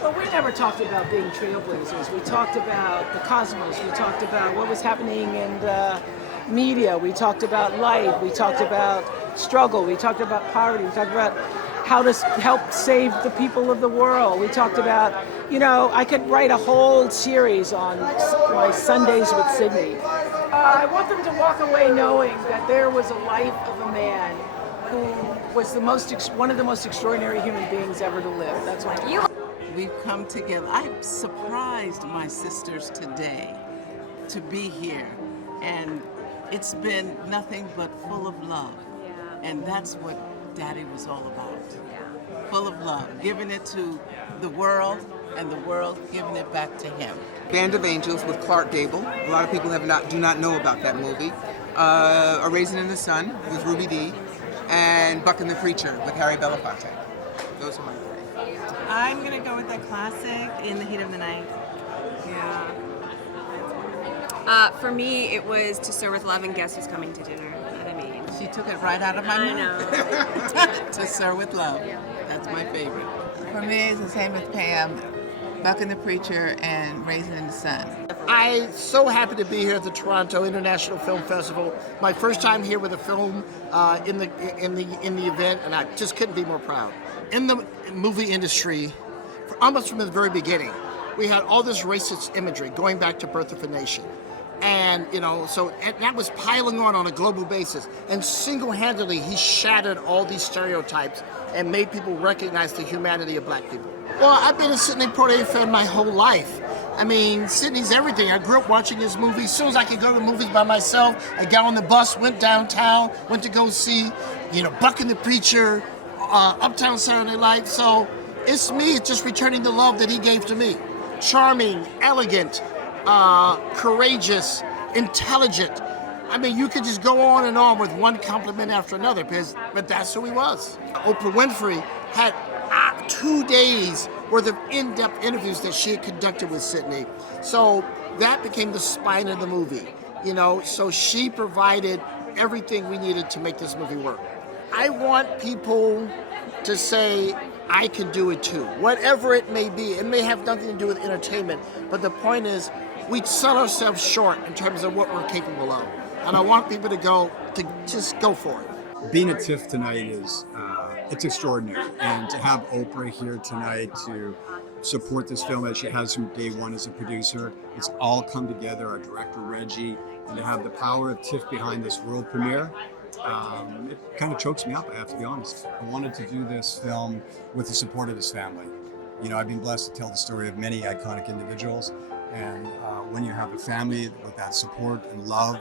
Well, we never talked about being trailblazers. We talked about the cosmos. We talked about what was happening in the media. We talked about life. We talked about struggle. We talked about poverty. We talked about how to help save the people of the world. We talked about, I could write a whole series on my Sundays with Sidney. I want them to walk away knowing that there was a life of a man who was one of the most extraordinary human beings ever to live. That's what you. We've come together. I surprised my sisters today to be here, and it's been nothing but full of love. Yeah. And that's what Daddy was all about. Yeah. Full of love, giving it to the world, and the world giving it back to him. Band of Angels with Clark Gable. A lot of people do not know about that movie. A Raisin in the Sun with Ruby Dee, and Buck and the Preacher with Harry Belafonte. Those are my three. I'm gonna go with the classic, In the Heat of the Night. Yeah. For me, it was To Serve with Love and Guess Who's Coming to Dinner. I mean, She took it right out of my I mouth. know. To Serve with Love. That's my favorite. For me, it's the same as Pam, Buck and the Preacher and Raisin in the Sun. I'm so happy to be here at the Toronto International Film Festival. My first time here with a film in the event, and I just couldn't be more proud. In the movie industry, almost from the very beginning, we had all this racist imagery going back to Birth of a Nation. And, and that was piling on a global basis. And single-handedly, he shattered all these stereotypes and made people recognize the humanity of black people. Well, I've been a Sidney Poitier fan my whole life. I mean, Sidney's everything. I grew up watching his movies. As soon as I could go to the movies by myself, I got on the bus, went downtown, went to go see, Buck and the Preacher, Uptown Saturday Night. So it's just returning the love that he gave to me. Charming, elegant, courageous, intelligent. I mean, you could just go on and on with one compliment after another, but that's who he was. Oprah Winfrey had 2 days worth of in-depth interviews that she had conducted with Sidney. So that became the spine of the movie, so she provided everything we needed to make this movie work. I want people to say, I can do it too. Whatever it may be. It may have nothing to do with entertainment, but the point is, we sell ourselves short in terms of what we're capable of. And I want people to just go for it. Being at TIFF tonight is, it's extraordinary. And to have Oprah here tonight to support this film as she has from day one as a producer, it's all come together, our director Reggie, and to have the power of TIFF behind this world premiere, it kind of chokes me up, I have to be honest. I wanted to do this film with the support of this family. I've been blessed to tell the story of many iconic individuals, and when you have a family with that support and love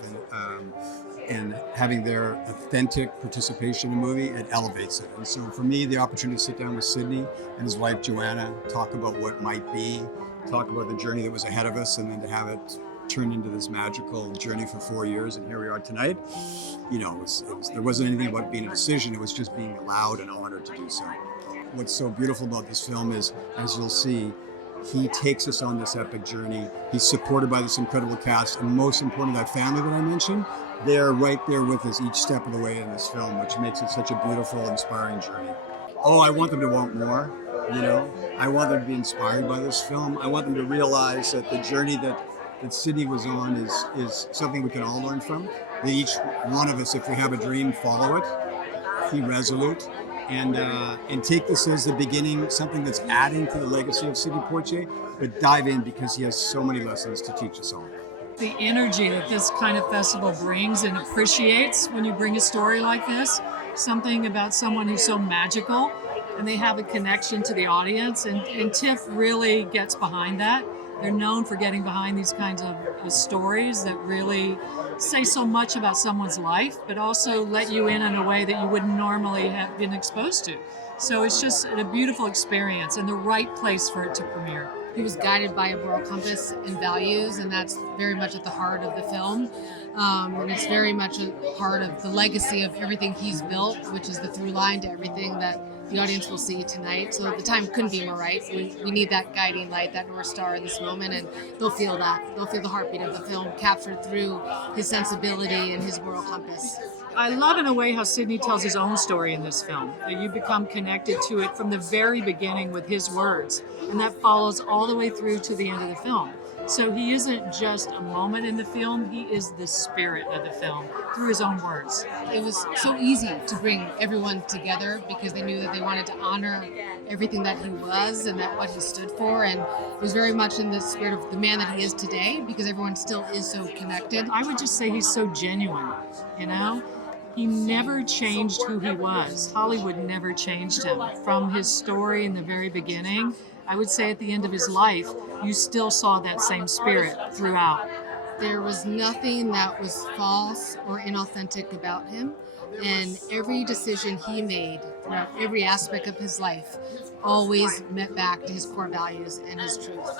and having their authentic participation in the movie, it elevates it. And so for me, the opportunity to sit down with Sidney and his wife Joanna, talk about what might be, talk about the journey that was ahead of us, and then to have it turned into this magical journey for 4 years, and here we are tonight. There wasn't anything about being a decision, it was just being allowed and honored to do so. What's so beautiful about this film is, as you'll see, he takes us on this epic journey. He's supported by this incredible cast, and most importantly, that family that I mentioned, they're right there with us each step of the way in this film, which makes it such a beautiful, inspiring journey. Oh, I want them to want more, I want them to be inspired by this film. I want them to realize that the journey that Sidney was on is something we can all learn from. That each one of us, if we have a dream, follow it, be resolute, and take this as the beginning, something that's adding to the legacy of Sidney Poitier, but dive in because he has so many lessons to teach us all. The energy that this kind of festival brings and appreciates when you bring a story like this, something about someone who's so magical, and they have a connection to the audience, and TIFF really gets behind that. They're known for getting behind these kinds of stories that really say so much about someone's life, but also let you in a way that you wouldn't normally have been exposed to. So it's just a beautiful experience and the right place for it to premiere. He was guided by a moral compass and values, and that's very much at the heart of the film. And it's very much a part of the legacy of everything he's built, which is the through line to everything that the audience will see tonight. So the time couldn't be more right. We need that guiding light, that North Star in this moment, and they'll feel that. They'll feel the heartbeat of the film captured through his sensibility and his moral compass. I love in a way how Sidney tells his own story in this film. You become connected to it from the very beginning with his words, and that follows all the way through to the end of the film. So he isn't just a moment in the film, he is the spirit of the film through his own words. It was so easy to bring everyone together because they knew that they wanted to honor everything that he was and that what he stood for, and it was very much in the spirit of the man that he is today because everyone still is so connected. I would just say he's so genuine, you know? He never changed who he was. Hollywood never changed him. From his story in the very beginning, I would say at the end of his life, you still saw that same spirit throughout. There was nothing that was false or inauthentic about him, and every decision he made throughout every aspect of his life always met back to his core values and his truth.